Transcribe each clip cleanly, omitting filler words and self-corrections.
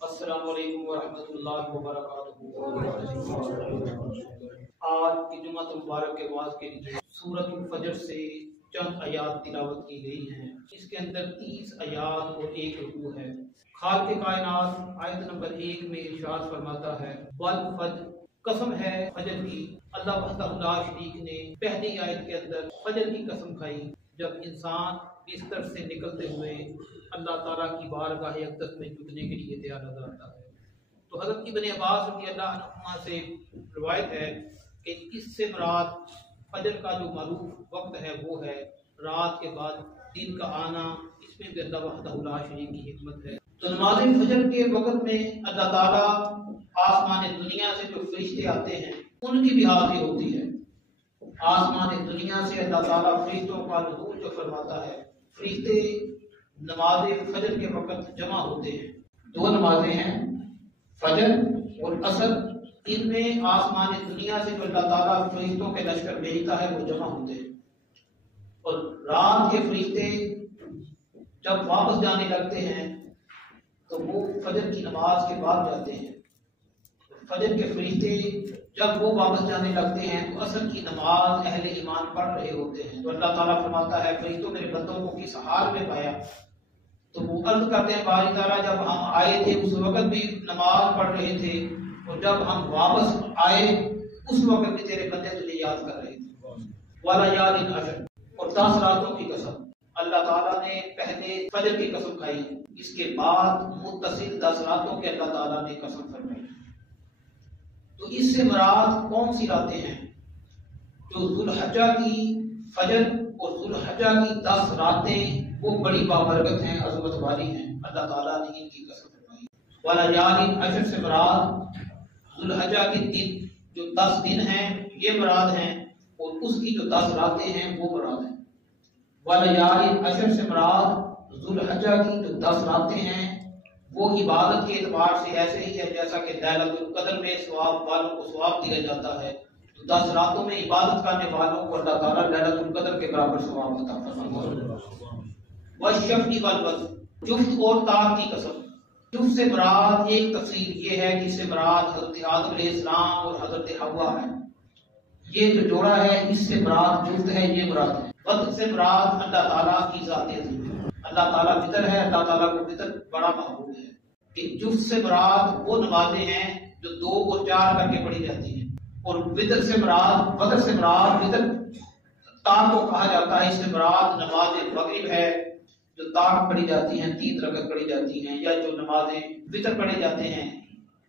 السلام علیکم ورحمۃ اللہ وبرکاتہ۔ آج کی جمعہ مبارک کے واعظ کے لیے سورۃ الفجر سے چند آیات تلاوت کی گئی ہیں۔ اس کے اندر 30 آیات اور 1 رکوع ہے۔ خالق کائنات آیت نمبر 1 میں ارشاد فرماتا ہے والفجر، قسم ہے فجر کی۔ اللہ وحدہ لا شریک نے پہلی آیت کے اندر فجر کی قسم کھائی جب انسان بستر سے نکلتے ہوئے اللہ تعالیٰ کی بارگاہ اقدس میں جھکنے کے لیے تیار نظر آتا ہے۔ تو حضرت ابن عباس رضی اللہ عنہما سے روایت ہے کہ اس سے مراد فجر کا جو معروف وقت ہے وہ ہے رات کے بعد دن کا آنا۔ اس میں بھی اللہ وحدہ لا شریک کی حکمت ہے۔ تو نماز فجر کے وقت میں اللہ تعالیٰ آسمان دنیا سے جو فرشتے آتے ہیں ان کی بھی حاضری ہوتی ہے۔ آسمان دنیا سے اللہ تعالیٰ فرشتوں کا نزول جو فرماتا ہے، فرشتے نماز فجر کے وقت جمع ہوتے ہیں۔ 2 نمازیں ہیں، فجر اور عصر۔ ان میں آسمان دنیا سے جو اللہ تعالیٰ فرشتوں کے لشکر بھیجتا ہے وہ جمع ہوتے ہیں، اور رات کے فرشتے جب واپس جانے لگتے ہیں تو وہ فجر کی نماز کے بعد جاتے ہیں۔ فجر کے فرشتے جب وہ واپس جانے لگتے ہیں تو عصر کی نماز اہل ایمان پڑھ رہے ہوتے ہیں۔ تو اللہ تعالیٰ فرماتا ہے فرشتوں میرے بندوں کو کس حال میں پایا؟ تو وہ عرض کرتے ہیں باری تعالیٰ جب ہم آئے تھے اس وقت بھی نماز پڑھ رہے تھے، اور جب ہم واپس آئے اس وقت بھی تیرے بندے تجھے یاد کر رہے تھے۔ وَلَيَالٍ عَشْرٍ، اور 10 راتوں کی قسم۔ اللہ تعالیٰ نے پہلے فجر کی قسم کھائی، اس کے بعد متصل 10 راتوں کے اللہ تعالیٰ نے قسم فرمائی۔ تو اس سے مراد کون سی راتیں ہیں؟ جو ذوالحجہ کی فجر اور ذوالحجہ کی 10 راتیں وہ بڑی بابرکت ہیں، عظمت والی ہیں، اللہ تعالیٰ نے ان کی قسم فرمائی۔ وَلَيَالٍ عَشْرٍ سے مراد ذوالحجہ کے دن، جو 10 دن ہیں یہ مراد ہیں، اور اس کی جو 10 راتیں ہیں وہ مراد ہیں۔ وَلَيَالٍ عَشْرٍ سے مراد ذوالحجہ کی جو 10 راتیں ہیں وہ عبادت کے اعتبار سے ایسے ہی ہے جیسا کہ لیلۃ القدر میں ثواب والوں کو ثواب دیا جاتا ہے۔ تو 10 راتوں میں عبادت کرنے والوں کو اللہ تعالیٰ لیلۃ القدر کے برابر ثواب عطا فرماتا ہے۔ والشفع والوتر، جفت اور تار کی قسم۔ جفت سے مراد ایک تفسیر یہ ہے کہ اس سے مراد حضرت آدم علیہ السلام اور حضرت حوا ہے، یہ جو جوڑا ہے اس سے مراد جفت ہے، یہ مراد ہے۔ وتر سے مراد اللہ تعالیٰ کی ذاتیت ہے، اللہ تعالیٰ وطر ہے، اللہ تعالیٰ کو وطر بڑا محبوب ہے۔ کہ جفت سے مراد وہ نمازیں ہیں جو 2 اور 4 کر کے پڑھی جاتی ہیں، اور وطر سے مراد وطر تاک کو کہا جاتا ہے، اس سے مراد نماز مغرب ہے جو تاک پڑھی جاتی ہیں، 3 رکعت پڑھی جاتی ہیں، یا جو نمازیں وطر پڑھے جاتے ہیں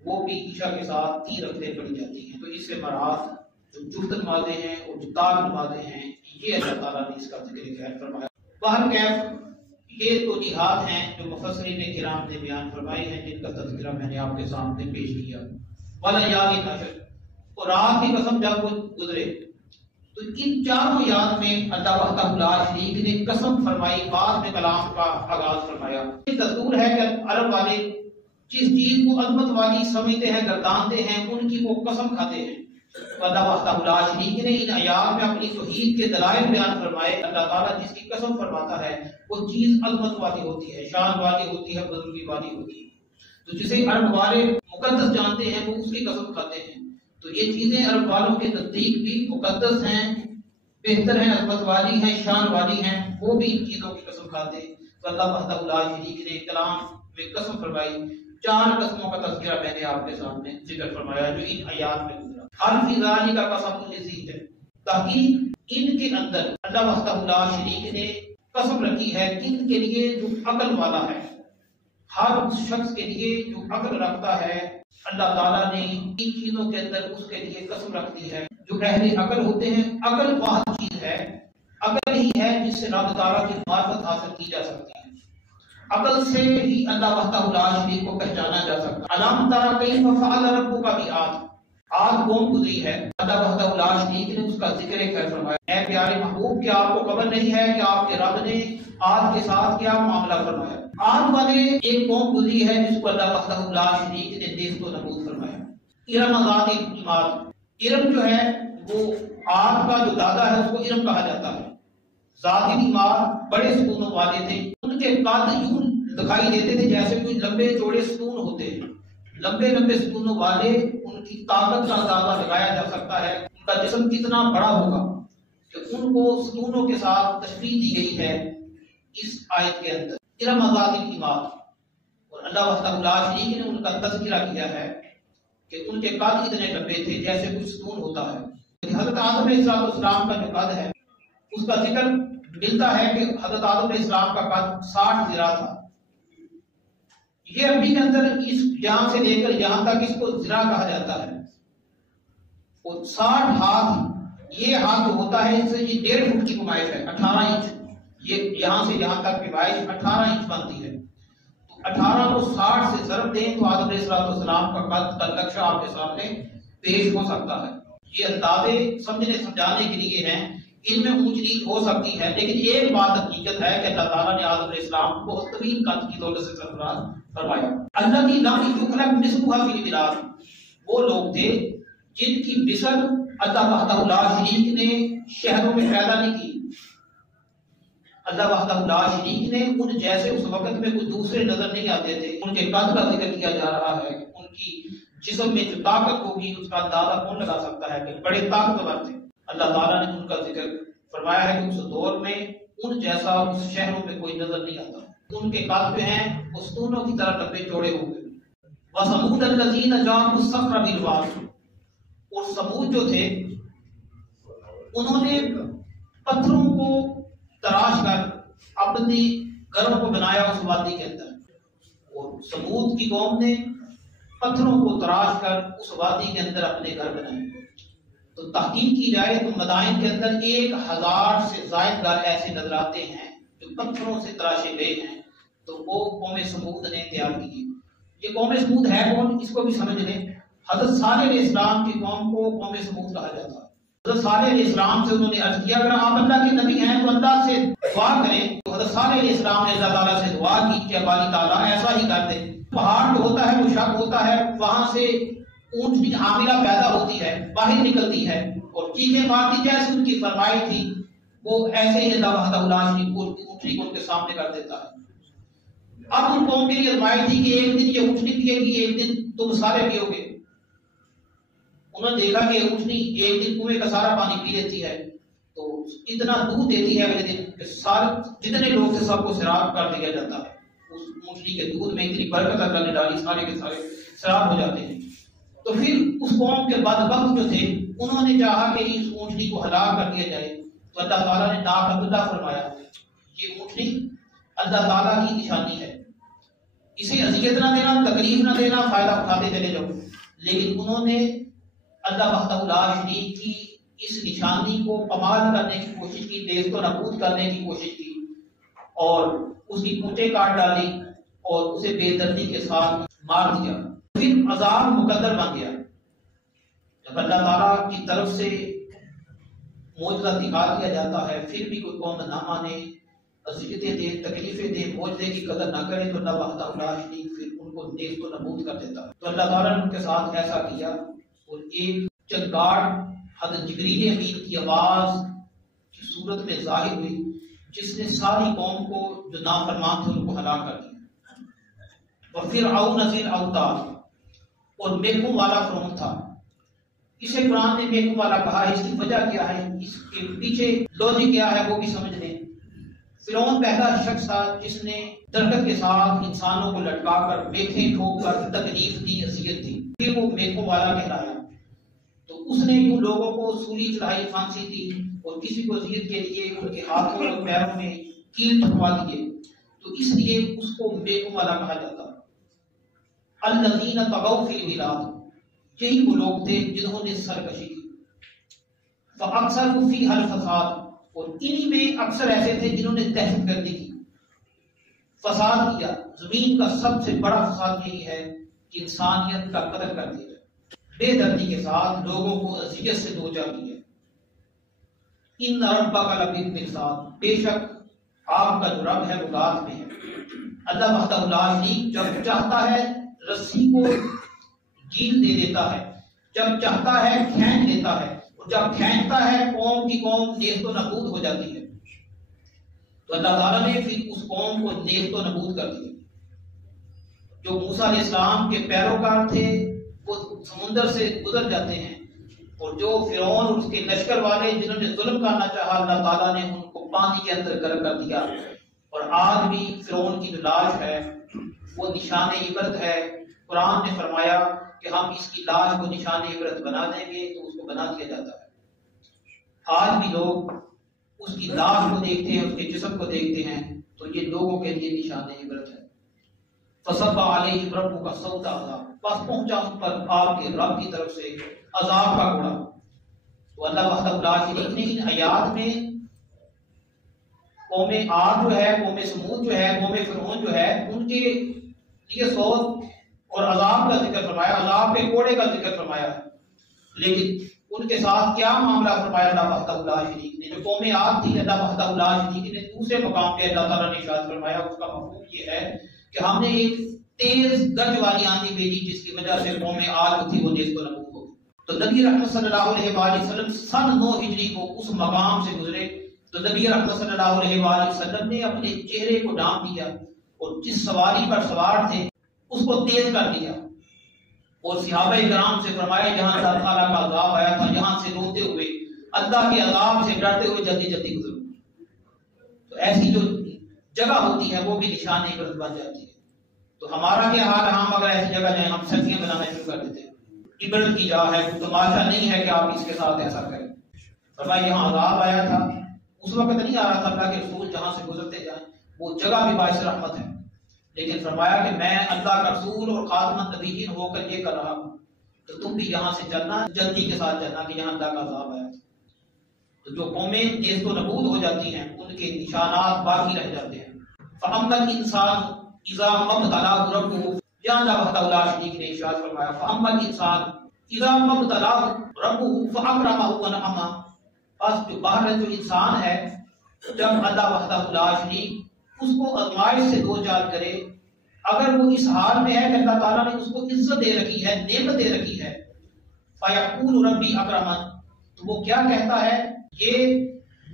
وہ بھی عشاء کے ساتھ 3 رکعتیں پڑھی جاتی ہیں۔ تو اس سے مراد جو جفت نمازیں ہیں اور جو تاک نمازیں ہیں یہ اللہ تعالیٰ نے اس کا ذکر خیر فرمایا۔ باہر کیف یہ تو جہاد ہیں جو مفسرین کرام نے بیان فرمائی ہیں، جن کا تذکرہ میں نے آپ کے سامنے پیش کیا۔ وَلَيَالٍ عَشْرٍ، اور رات کی قسم جب وہ گزرے۔ تو ان چاروں یاد میں اللہ وحدہ لا شریک نے قسم فرمائی، بعد میں کلام کا آغاز فرمایا۔ یہ دستور ہے کہ عرب والے جس چیز کو عظمت والی سمجھتے ہیں، گردانتے ہیں، ان کی وہ قسم کھاتے ہیں۔ تو اللہ وحدہ لا شریک نے ان آیات میں اپنی توحید کے دلائل بیان فرمائے۔ اللہ تعالیٰ جس کی قسم فرماتا ہے وہ چیز عظمت والی ہوتی ہے، شان والی ہوتی ہے، بزرگی والی ہوتی ہے۔ تو جسے عرب والے مقدس جانتے ہیں وہ اس کی قسم کھاتے ہیں۔ تو یہ چیزیں عرب والوں کے نزدیک بھی مقدس ہیں، بہتر ہیں، عظمت والی ہیں، شان والی ہیں، وہ بھی ان چیزوں کی قسم کھاتے ہیں۔ تو اللہ وحدہ لا شریک نے کلام میں قسم فرمائی۔ 4 قسموں کا تذکرہ میں نے آپ کے سامنے ذکر فرمایا جو ان آیات میں گزرا۔ ہر فی ذالک کا قسم لذی ہے، تحقیق ان کے اندر اللہ وحدہ لا شریک نے قسم رکھی ہے ان کے لیے جو عقل والا ہے۔ ہر اس شخص کے لیے جو عقل رکھتا ہے اللہ تعالیٰ نے ان چیزوں کے اندر اس کے لیے قسم رکھ دی ہے۔ جو اہل عقل ہوتے ہیں، عقل واحد چیز ہے، عقل ہی ہے جس سے رب تعالیٰ کی معرفت حاصل کی جا سکتی ہے۔ عقل سے ہی اللہ وحدہ لا شریک کو پہچانا جا سکتا ہے۔ الم تر کیف فعل ربک بعاد، آج قوم گزری ہے، اللہ وحدہ لا شریک نے اس کا ذکر خیر فرمایا۔ اے پیارے محبوب، کیا آپ کو خبر نہیں ہے کہ آپ کے رب نے آج کے ساتھ کیا معاملہ فرمایا؟ آج والے ایک قوم گزری ہے جس کو اللہ وحدہ لا شریک نے نیست و نابود فرمایا۔ ارم ذات العماد، ارم جو ہے وہ آج کا جو دادا ہے اس کو ارم کہا جاتا ہے۔ ذات العماد بڑے ستونوں والے تھے، ان کے قد یوں دکھائی دیتے تھے جیسے کوئی لمبے چوڑے ستون ہوتے ہیں، لمبے لمبے ستونوں والے، ان کی طاقت کا اندازہ لگایا جا سکتا ہے ان کا جسم کتنا بڑا ہوگا کہ ان کو ستونوں کے ساتھ تشبیہ دی گئی ہے اس آیت کے اندر۔ ارم ذات العماد، اور اللہ وحدہ لا شریک نے ان کا تذکرہ کیا ہے کہ ان کے قد اتنے لمبے تھے جیسے کوئی ستون ہوتا ہے۔ حضرت آدم علیہ السلام کا جو قد ہے اس کا ذکر ملتا ہے کہ حضرت آدم علیہ السلام کا قد 60 ذراع تھا۔ یہ عربی کے اندر اس یہاں سے لے کر یہاں تک اس کو ذراع کہا جاتا ہے، اور 60 ہاتھ، یہ ہاتھ جو ہوتا ہے اس سے یہ 1.5 فٹ کی پیمائش ہے، 18 انچ، یہ یہاں سے یہاں تک پیمائش 18 انچ بنتی ہے۔ تو 18 کو 60 سے ضرب دیں تو آدم علیہ السلام کا قد کا نقشہ آپ کے سامنے پیش ہو سکتا ہے۔ یہ اندازے سمجھنے سمجھانے کے لیے ہیں، ان میں اونچ نیچ ہو سکتی ہے، لیکن ایک بات حقیقت ہے کہ اللہ تعالیٰ نے آدم علیہ السلام کو بہت طویل قد کی دولت سے سرفراز فرمایا۔ اللہ کی لم یخلق مثلها فی البلاد، وہ لوگ تھے جن کی مثل اللہ وحدہ لا شریک نے شہروں میں پیدا نہیں کی۔ اللہ وحدہ لا شریک نے ان جیسے اس وقت میں کوئی دوسرے نظر نہیں آتے تھے۔ ان کے قد کا ذکر کیا جا رہا ہے، ان کی جسم میں جو طاقت ہوگی اس کا اندازہ کون لگا سکتا ہے کہ بڑے طاقتور تھے۔ اللہ تعالیٰ نے ان کا ذکر فرمایا ہے کہ اس دور میں ان جیسا اس شہروں میں کوئی نظر نہیں آتا۔ ان کے قد جو ہیں وہ ستونوں کی طرح لمبے چوڑے ہو گئے۔ وَثَمُودَ الَّذِينَ جَابُوا الصَّخْرَ بِالْوَادِ، اور ثمود جو تھے انہوں نے پتھروں کو تراش کر اپنی گھروں کو بنایا اس وادی کے اندر، اور ثمود کی قوم نے پتھروں کو تراش کر اس وادی کے اندر اپنے گھر بنائے۔ تو تحقیق کی جائے تو مدائن کے اندر 1000 سے زائد گھر ایسے نظر آتے ہیں جو پتھروں سے تراشے گئے ہیں، تو وہ قوم ثمود نے تیار کی۔ یہ قوم ثمود ہے کون، اس کو بھی سمجھ لیں۔ حضرت صالح علیہ السلام کی قوم کو قوم ثمود کہا جاتا ہے۔ حضرت صالح علیہ السلام سے انہوں نے عرض کیا اگر آپ اللہ کے نبی ہیں تو اللہ سے دعا کریں۔ تو حضرت صالح علیہ السلام نے اللہ تعالیٰ سے دعا کی کہ باری تعالیٰ ایسا ہی کر دے۔ پہاڑ جو ہوتا ہے وہ شک ہوتا ہے، وہاں سے اونٹنی حاملہ پیدا ہوتی ہے، باہر نکلتی ہے اور چیزیں مارتی جیسے ان کی فرمائی تھی، وہ ایسے ہی اللہ وحدہ لا شریک کو اونٹنی کو ان کے سامنے کر دیتا ہے۔ اب ان قوم کے لیے فرمائی تھی کہ ایک دن یہ اونٹنی پیے گی، ایک دن تم سارے پیو گے۔ انہوں نے دیکھا کہ اونٹنی ایک دن کنویں کا سارا پانی پی لیتی ہے، تو اتنا دودھ دیتی ہے اگلے دن کہ سارے جتنے لوگ تھے سب کو سیراب کر دیا جاتا ہے۔ اس اونٹنی کے دودھ میں اتنی برکت اللہ نے ڈالی، سارے کے سارے سیراب ہو جاتے ہیں۔ تو پھر اس قوم کے بدبخت جو تھے انہوں نے چاہا کہ اس اونٹنی کو ہلاک کر دیا جائے، تو اللہ تعالیٰ نے ناقابلہ فرمایا یہ اونٹنی اللہ تعالیٰ کی نشانی ہے، اسے اذیت نہ دینا، تکلیف نہ دینا، فائدہ اٹھاتے چلے جاؤ۔ لیکن انہوں نے اللہ وحدہ لا شریک کی اس نشانی کو پامال کرنے کی کوشش کی، نیست و نابود کرنے کی کوشش کی، اور اس کی پونچھیں کاٹ ڈالی اور اسے بے دردی کے ساتھ مار دیا۔ پھر عذاب مقدر بن گیا۔ جب اللہ تعالیٰ کی طرف سے معجزہ دکھا دیا جاتا ہے پھر بھی کوئی قوم نہ مانے، اذیتیں دے، تکلیفیں دے، معجزے کی قدر نہ کرے، تو اللہ وحدہ لا شریک پھر ان کو نیست و نابود کر دیتا ہے۔ تو اللہ تعالیٰ نے ان کے ساتھ ایسا کیا، اور ایک چنگاڑ حضرت جبریل امین کی آواز کی صورت میں ظاہر ہوئی جس نے ساری قوم کو جو نافرمان تھے ان کو ہلاک کر دیا۔ وَفِرْعَوْنَ ذِي الْأَوْتَادِ، اور میکوں والا فرعون تھا۔ اسے قرآن نے میکوں والا کہا ہے، اس کی وجہ کیا ہے، اس کے پیچھے لوجک کیا ہے وہ بھی سمجھ لیں۔ فرعون پہلا شخص تھا جس نے درخت کے ساتھ انسانوں کو لٹکا کر میکھیں ٹھوک کر تکلیف دی، اذیت دی، پھر وہ میکوں والا کہلایا۔ تو اس نے یوں لوگوں کو سولی چڑھائی، پھانسی دی، اور کسی کو اذیت کے لیے ان کے ہاتھوں اور پیروں میں کیل ٹھکوا دیے، تو اس لیے اس کو میکوں والا کہا جاتا۔ الذین طغوا فی البلاد، یہی وہ لوگ تھے جنہوں نے سرکشی کی۔ فاکثروا فیہا الفساد، اور انہی میں اکثر ایسے تھے جنہوں نے دہشت گردی کی، فساد کیا۔ زمین کا سب سے بڑا فساد یہی ہے کہ انسانیت کا قتل کر دیا جائے، بے دردی کے ساتھ لوگوں کو اذیت سے دوچار کیا۔ ان ربک لبالمرصاد، بے شک آپ کا جو رب ہے وہ رات میں ہے۔ اللہ وحدہ لا شریک جب چاہتا ہے رسی کو گیل دے دیتا ہے، جب چاہتا ہے کھینچ لیتا ہے، اور جب کھینچتا ہے قوم کی قوم نیست و نابود ہو جاتی ہے۔ تو اللہ تعالیٰ نے پھر اس قوم کو نیست و نابود کر دیا۔ جو موسیٰ علیہ السلام کے پیروکار تھے وہ سمندر سے گزر جاتے ہیں، اور جو فرعون اور اس کے لشکر والے جنہوں نے ظلم کرنا چاہا اللہ تعالیٰ نے ان کو پانی کے اندر غرق کر دیا۔ اور آج بھی فرعون کی جو لاش ہے وہ نشان عبرت ہے۔ قرآن نے فرمایا کہ ہم اس کی لاش کو نشان عبرت بنا دیں گے، تو اس کو بنا دیا جاتا ہے۔ آج بھی لوگ اس کی لاش کو دیکھتے ہیں، اس کے جسم کو دیکھتے ہیں، تو یہ لوگوں کے لیے نشان عبرت ہے۔ فصب علیہم ربک صوت عذاب، بس پہنچا ان پر آپ کے رب کی طرف سے عذاب کا گھوڑا۔ تو اللہ وحدہ لا شریک نے ان آیات میں قوم عاد جو ہے، قوم سمود جو ہے، قوم فرعون جو ہے، ان کے لیے صوت اور عذاب کا ذکر فرمایا، عذاب کے کوڑے کا ذکر فرمایا ہے۔ لیکن ان کے ساتھ کیا معاملہ فرمایا اللہ وحدہ لا شریک نے؟ جو قوم عاد تھی، اللہ وحدہ لا شریک نے دوسرے مقام پہ اللہ تعالیٰ نے ارشاد فرمایا، اس کا مفہوم یہ ہے کہ ہم نے ایک تیز گرج والی آندھی بھیجی جس کی وجہ سے قوم عاد تھی وہ نیست و نابود ہو۔ تو نبی رحمت صلی اللہ علیہ وآلہ وسلم سن 9 ہجری کو اس مقام سے گزرے، تو نبی رحمت صلی اللہ علیہ وآلہ وسلم نے اپنے چہرے کو ڈھانپ دیا اور جس سواری پر سوار تھے اس کو تیز کر دیا، اور صحابہ کرام سے فرمایا جہاں اللہ تعالیٰ کا عذاب آیا تھا یہاں سے روتے ہوئے اللہ کے عذاب سے ڈرتے ہوئے جلدی جلدی گزرو۔ تو ایسی جو جگہ ہوتی ہے وہ بھی نشان عبرت بن جاتی ہے۔ تو ہمارا کیا حال ہے؟ ہم اگر ایسی جگہ جائیں ہم سلفیاں بنانا شروع کر دیتے ہیں۔ عبرت کی جگہ ہے، کوئی تماشا نہیں ہے کہ آپ اس کے ساتھ ایسا کریں۔ فرمایا یہاں عذاب آیا تھا، اس وقت نہیں آ رہا تھا، اللہ کے رسول جہاں سے گزرتے جائیں وہ جگہ بھی باعث رحمت ہے، لیکن فرمایا کہ میں اللہ کا رسول اور خاتم النبیین ہو کر یہ کر رہا ہوں، تو تم بھی یہاں سے چلنا، جلدی کے ساتھ چلنا کہ یہاں اللہ کا عذاب آیا تھا۔ تو جو قومیں نیست و نابود ہو جاتی ہیں ان کے نشانات باقی رہ جاتے ہیں۔ فَأَمَّا الْإِنسَانُ إِذَا مَا ابْتَلَاهُ رَبُّهُ، یہاں اللہ وحدہ لا شریک نے ارشاد فرمایا فَأَمَّا الْإِنسَانُ إِذَا مَا ابْتَلَاهُ رَبُّهُ فَأَكْرَمَهُ وَنَعَمَهُ، بس جو باہر جو انسان ہے جب اللہ وحدہ لا شریک اس کو آزمائش سے دو چار کرے، اگر وہ اس حال میں ہے کہ اللہ تعالیٰ نے اس کو عزت دے رکھی ہے، نعمت دے رکھی ہے، فَيَقُولُ رَبِّي أَكْرَمَنِ، تو وہ کیا کہتا ہے یہ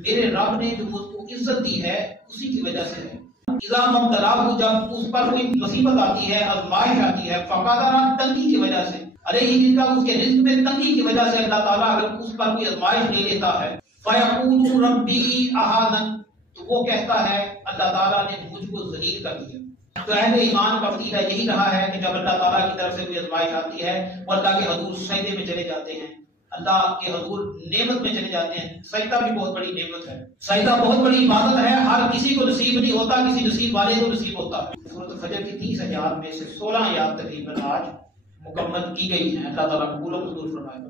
میرے رب نے جو مجھ کو عزت دی ہے اسی کی وجہ سے ہے۔ اذا مبتلاہ، جب اس پر کوئی مصیبت آتی ہے، آزمائش آتی ہے، فقدر، تنگی کی وجہ سے، علیہ جن کا اس کے رزق میں تنگی کی وجہ سے اللہ تعالیٰ اگر اس پر کوئی آزمائش لے لیتا ہے، فیقول ربی اہانن، تو وہ کہتا ہے اللہ تعالیٰ نے مجھ کو ذلیل کر دیا۔ تو اہل ایمان کا عقیدہ یہی رہا ہے کہ جب اللہ تعالیٰ کی طرف سے کوئی آزمائش آتی ہے وہ اللہ کے حضور سجدے میں چلے جاتے ہیں، اللہ کے حضور نعمت میں چلے جاتے ہیں۔ سجدہ بھی بہت بڑی نعمت ہے، سجدہ بہت بڑی عبادت ہے، ہر کسی کو نصیب نہیں ہوتا، کسی نصیب والے کو نصیب ہوتا ہے۔ سورۃ فجر کی 30 آیات میں سے 16 آیات تقریباً آج مکمل کی گئی ہیں۔ اللہ تعالیٰ قبول و منظور فرمائے۔